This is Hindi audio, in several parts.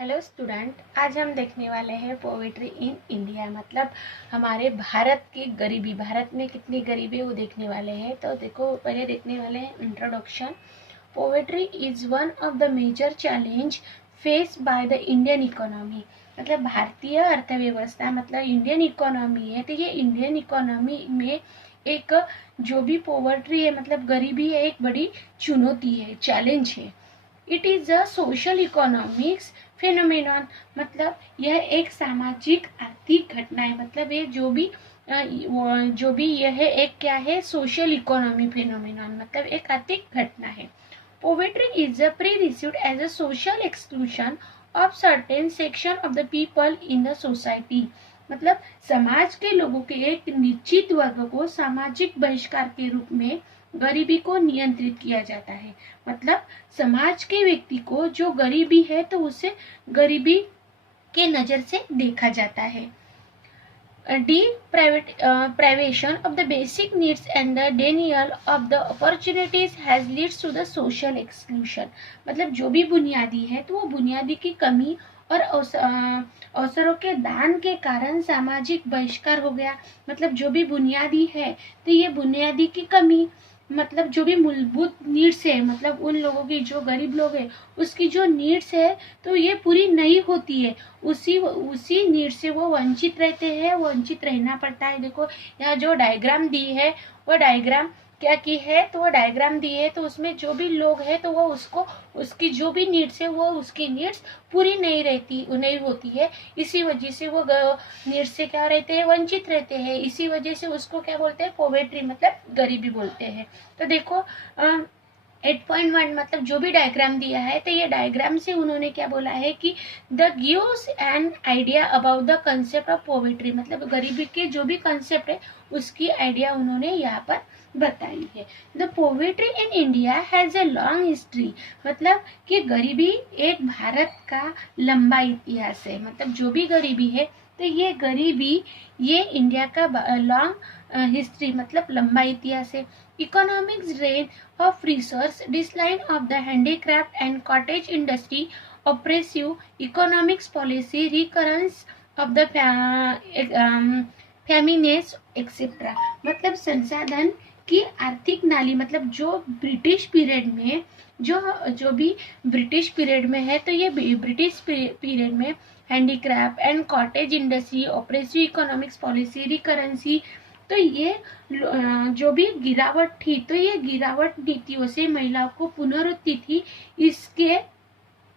हेलो स्टूडेंट, आज हम देखने वाले हैं पोवर्टी इन इंडिया। मतलब हमारे भारत की गरीबी, भारत में कितनी गरीबी है वो देखने वाले हैं। तो देखो, पहले देखने वाले हैं introduction. Poverty is one of the major challenge face by the Indian economy. मतलब भारतीय अर्थव्यवस्था, मतलब इंडियन इकोनॉमी है। तो ये इंडियन इकोनॉमी में एक जो भी पोवर्टी है, मतलब गरीबी है, एक बड़ी चुनौती है, चैलेंज है। It is a social economics phenomenon. मतलब यह एक सामाजिक आर्थिक घटना है। मतलब ये जो भी यह एक क्या है, सोशल इकोनॉमी फेनोमेनॉन, मतलब एक आर्थिक घटना है। Poverty is a perceived as a social exclusion of certain section of the people in the society. मतलब समाज के लोगों के एक निश्चित वर्ग को सामाजिक बहिष्कार के रूप में गरीबी को नियंत्रित किया जाता है। मतलब समाज के व्यक्ति को जो गरीबी है तो उसे गरीबी के नजर से देखा जाता है। Deprivation of the basic needs and the denial of the opportunities has leads to the social exclusion। मतलब जो भी बुनियादी है तो वो बुनियादी की कमी और अवसरों के दान के कारण सामाजिक बहिष्कार हो गया। मतलब जो भी बुनियादी है तो ये बुनियादी की कमी, मतलब जो भी मूलभूत नीड्स है, मतलब उन लोगों की जो गरीब लोग है उसकी जो नीड्स है तो ये पूरी नहीं होती है। उसी नीड से वो वंचित रहते हैं, वंचित रहना पड़ता है। देखो यहाँ जो डायग्राम दी है वो डायग्राम क्या की है, तो वो डायग्राम दी है तो उसमें जो भी लोग है तो वो उसको उसकी जो भी नीड्स है वो उसकी नीड्स पूरी नहीं होती है। इसी वजह से वो नीड्स से क्या रहते हैं, वंचित रहते हैं। इसी वजह से उसको क्या बोलते हैं, पोवर्टी, मतलब गरीबी बोलते हैं। तो देखो 8.1 मतलब जो भी डायग्राम दिया है तो ये डायग्राम से उन्होंने क्या बोला है कि the gives an idea about the concept of poverty. मतलब गरीबी के जो भी कंसेप्ट है उसकी आइडिया उन्होंने यहाँ पर बताई है। The poverty in India has a long history. मतलब कि गरीबी एक भारत का लंबा इतिहास है। मतलब जो भी गरीबी है तो ये गरीबी ये इंडिया का लॉन्ग हिस्ट्री, मतलब लंबा इतिहास है। Economics range of research, decline of the handicraft and cottage industry, oppressive economics policy, recurrence of the famines, etc। मतलब संसाधन की आर्थिक नाली, मतलब जो ब्रिटिश पीरियड में जो भी ब्रिटिश पीरियड में है तो ये ब्रिटिश पीरियड में handicraft and cottage industry, oppressive economics policy, रिकरेंसी, तो ये जो भी गिरावट थी तो ये गिरावट नीतियों से महिलाओं को पुनरुत्थि थी।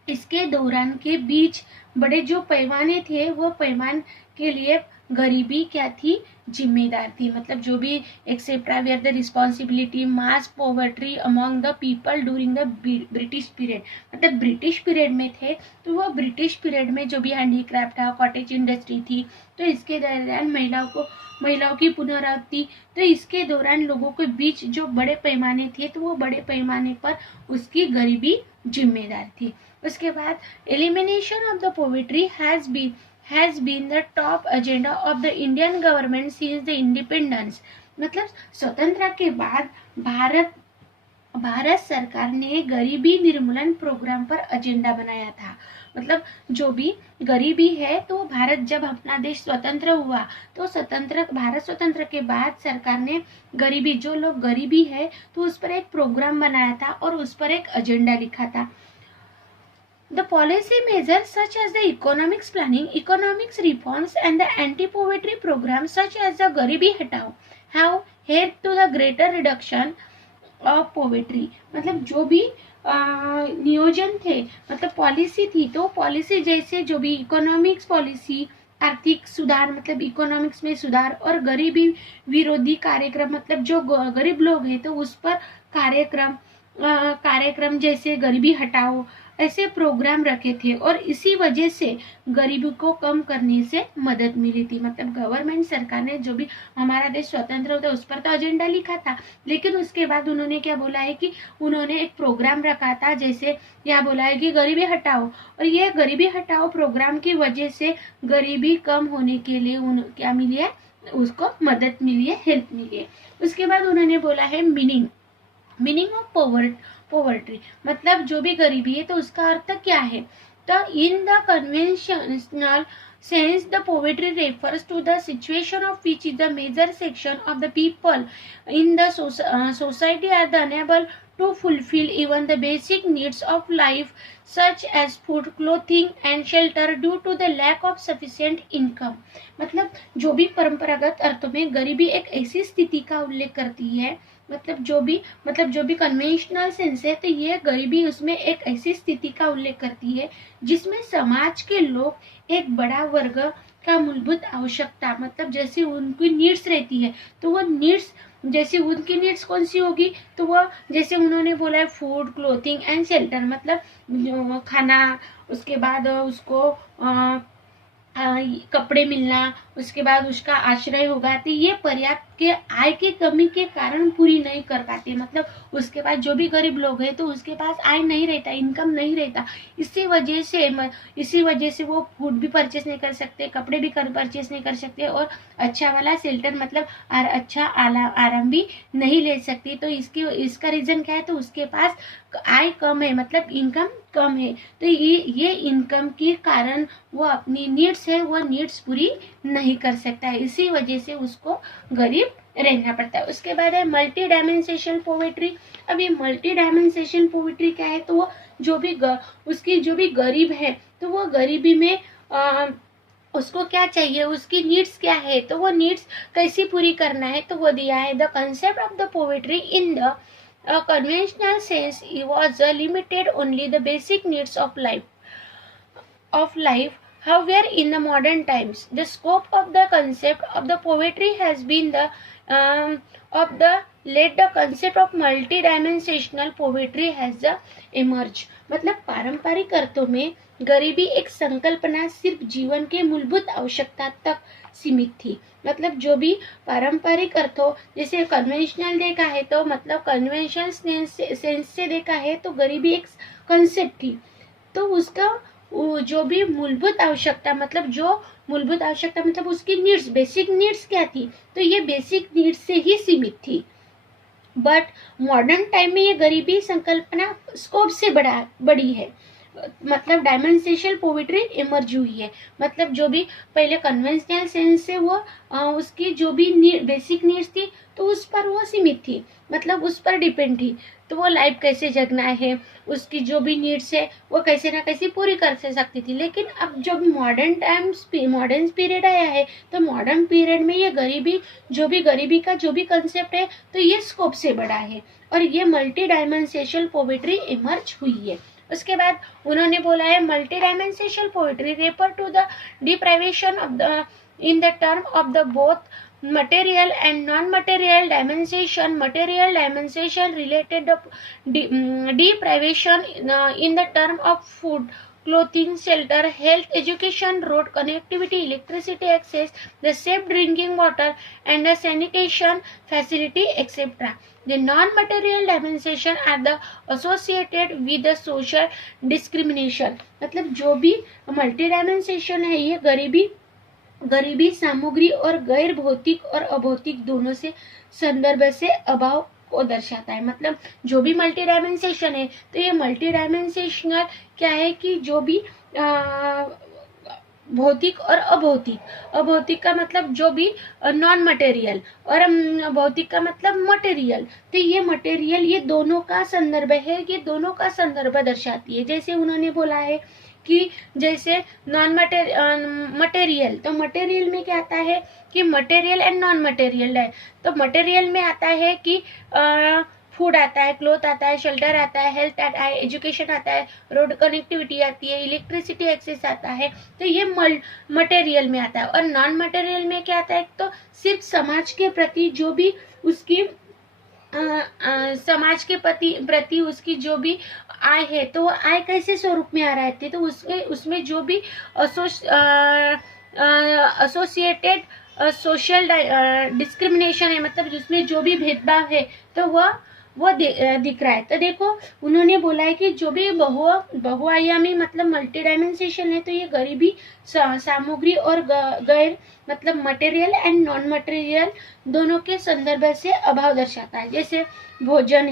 इसके दौरान के बीच बड़े जो पैमाने थे वो पैमान के लिए गरीबी क्या थी, जिम्मेदार थी। मतलब जो भी एक्सेप्टा were the responsibility mass poverty among the people during the British period. मतलब ब्रिटिश पीरियड में थे तो वो ब्रिटिश पीरियड में जो भी हैंडीक्राफ्ट था, कॉटेज इंडस्ट्री थी, तो इसके दौरान महिलाओं की पुनरावृत्ति, तो इसके दौरान लोगों के बीच जो बड़े पैमाने थे तो वो बड़े पैमाने पर उसकी गरीबी जिम्मेदार थी। उसके बाद elimination of the poverty has been the top agenda of the Indian government since the independence। मतलब स्वतंत्रता के बाद भारत सरकार ने गरीबी निर्मूलन प्रोग्राम पर एजेंडा बनाया था। मतलब जो भी गरीबी है तो भारत जब अपना देश स्वतंत्र हुआ तो भारत स्वतंत्र के बाद सरकार ने गरीबी, जो लोग गरीबी है तो उस पर एक प्रोग्राम बनाया था और उस पर एक एजेंडा लिखा था। The policy measures such as the economics planning, economics reforms and the anti-poverty programs such as the Garibi Hatao have helped to the greater reduction of poverty। मतलब जो भी नियोजन थे, मतलब पॉलिसी थी, तो पॉलिसी जैसे जो भी इकोनॉमिक्स पॉलिसी, आर्थिक सुधार, मतलब इकोनॉमिक्स में सुधार, और गरीबी विरोधी कार्यक्रम, मतलब जो गरीब लोग हैं तो उस पर कार्यक्रम जैसे गरीबी हटाओ, ऐसे प्रोग्राम रखे थे और इसी वजह से गरीबी को कम करने से मदद मिली थी। मतलब गवर्नमेंट सरकार ने जो भी हमारा देश स्वतंत्र होता उस पर तो एजेंडा लिखा था, लेकिन उसके बाद उन्होंने क्या बोला है कि उन्होंने एक प्रोग्राम रखा था, जैसे यहाँ बोला है कि गरीबी हटाओ, और ये गरीबी हटाओ प्रोग्राम की वजह से गरीबी कम होने के लिए क्या मिली है, उसको मदद मिली है, हेल्प मिली है। उसके बाद उन्होंने बोला है मीनिंग ऑफ पोवर्टी। मतलब जो भी गरीबी है तो उसका अर्थ क्या है, In the conventional sense, the poverty refers to the situation of which is the major section of the people in the society are unable to fulfill even the basic needs of life such as food, clothing and shelter due to the lack of sufficient income. मतलब जो भी परंपरागत अर्थों में गरीबी एक ऐसी स्थिति का उल्लेख करती है, मतलब जो भी कन्वेंशनल सेंस है, तो ये गरीबी उसमें एक ऐसी स्थिति का उल्लेख करती है जिसमें समाज के लोग एक बड़ा वर्ग का मूलभूत आवश्यकता, मतलब जैसे उनकी नीड्स रहती है, तो वो नीड्स जैसे उनकी नीड्स कौन सी होगी, तो वो जैसे उन्होंने बोला है फूड, क्लोथिंग एंड शेल्टर, मतलब खाना, उसके बाद उसको कपड़े मिलना, उसके बाद उसका आश्रय होगा, तो ये पर्याप्त के आय की कमी के कारण पूरी नहीं कर पाते। मतलब उसके पास जो भी गरीब लोग हैं तो उसके पास आय नहीं रहता, इनकम नहीं रहता, इसी वजह से वो फूड भी परचेस नहीं कर सकते, कपड़े भी परचेस नहीं कर सकते और अच्छा वाला शेल्टर मतलब अच्छा आराम भी नहीं ले सकते। तो इसका रीजन क्या है, तो उसके पास आय कम है, मतलब इनकम कम है, तो ये इनकम के कारण वो अपनी नीड्स है वो नीड्स पूरी नहीं कर सकता है, इसी वजह से उसको गरीब रहना पड़ता है। उसके बाद है मल्टी डायमेंशनल पोवर्टी। अब ये मल्टी डायमेंशनल पोवर्टी क्या है, तो वो उसकी जो भी गरीब है तो वो गरीबी में उसको क्या चाहिए, उसकी नीड्स क्या है, तो वो नीड्स कैसी पूरी करना है, तो वो दिया है the concept of the poverty in the conventional sense was limited only the basic needs of life. However, in the modern times, the scope of the concept of the poverty has been the concept of multidimensional poverty has emerged. मतलब पारंपरिक अर्थों में गरीबी एक संकल्पना सिर्फ जीवन के मूलभूत आवश्यकता तक सीमित थी। मतलब जो भी पारंपरिक अर्थों जैसे कन्वेंशनल देखा है तो मतलब कन्वेंशनल सेंस से देखा है तो गरीबी एक कंसेप्ट थी, तो उसका जो भी मूलभूत आवश्यकता मतलब उसकी नीड्स, बेसिक नीड्स क्या थी, तो ये बेसिक नीड्स से ही सीमित थी। बट मॉडर्न टाइम में ये गरीबी संकल्पना स्कोप से बड़ी है, मतलब डायमेंशनल पोवर्टी इमर्ज हुई है। मतलब जो भी पहले कन्वेंशनल सेंस से वो उसकी जो भी बेसिक नीड्स थी तो उस पर वो सीमित थी, मतलब उस पर डिपेंड थी, तो वो लाइफ कैसे जगना है, उसकी जो भी नीड्स है वो कैसे ना कैसे पूरी कर सकती थी। लेकिन अब जब मॉडर्न पीरियड आया है तो मॉडर्न पीरियड में ये गरीबी का जो भी कंसेप्ट है तो ये स्कोप से बड़ा है और ये मल्टी डायमेंशनल पोवर्टी इमर्ज हुई है। उसके बाद उन्होंने बोला है multi dimensional poverty refer to the deprivation of the in the term of the both material and non-material dimension. Material dimension related deprivation in the term of food, clothing, shelter, health, education, road connectivity, electricity access, the safe drinking water and the sanitation facility, etc. The non-material dimension are the associated with the social discrimination. मतलब जो भी मल्टी डायमेंशन है ये गरीबी सामग्री और गैर भौतिक और अभौतिक दोनों से संदर्भ से अभाव को दर्शाता है। मतलब जो भी मल्टी डायमेंशन है तो ये मल्टी डायमेंशनल क्या है कि जो भी भौतिक और अभौतिक का मतलब जो भी नॉन मटेरियल और भौतिक का मतलब मटेरियल, तो ये मटेरियल ये दोनों का संदर्भ है, ये दोनों का संदर्भ दर्शाती है। जैसे उन्होंने बोला है कि जैसे नॉन मटेरियल, तो मटेरियल में क्या आता है कि मटेरियल एंड नॉन मटेरियल है, तो मटेरियल में आता है कि फूड आता है, क्लोथ आता है, शेल्टर आता है, हेल्थ आता है, एजुकेशन आता है, रोड कनेक्टिविटी आती है, इलेक्ट्रिसिटी एक्सेस आता है, तो ये मटेरियल में आता है। और नॉन मटेरियल में क्या आता है, तो सिर्फ समाज के प्रति जो भी उसकी समाज के प्रति उसकी जो भी आय है तो वो आय कैसे स्वरूप में आ रहा है, तो उसमें जो भी एसोसिएटेड सोशल डिस्क्रिमिनेशन है, मतलब जिसमें जो भी भेदभाव है तो वो दिख रहा है। तो देखो उन्होंने बोला है कि जो भी बहुआयामी मतलब मल्टी डायमेंशन है तो ये गरीबी सामग्री और गैर मतलब मटेरियल एंड नॉन मटेरियल दोनों के संदर्भ से अभाव दर्शाता है। जैसे भोजन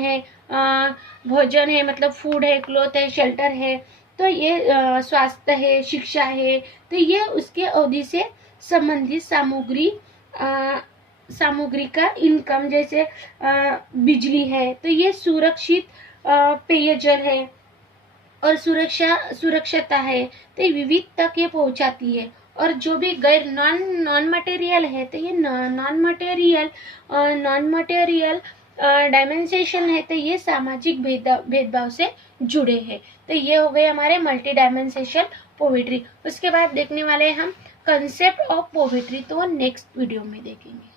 है मतलब फूड है, क्लोथ है, शेल्टर है, तो ये स्वास्थ्य है, शिक्षा है, तो ये उसके अवधि से संबंधित सामग्री का इनकम, जैसे बिजली है, तो ये सुरक्षित पेयजल है और सुरक्षता है, तो विविध तक ये पहुंचाती है। और जो भी गैर नॉन मटेरियल है, तो ये नॉन मटेरियल डायमेंसेशन है, तो ये सामाजिक भेदभाव से जुड़े हैं। तो ये हो गए हमारे मल्टी डायमेंसेशन पोएट्री। उसके बाद देखने वाले हैं हम कंसेप्ट ऑफ पोएट्री, तो वो नेक्स्ट वीडियो में देखेंगे।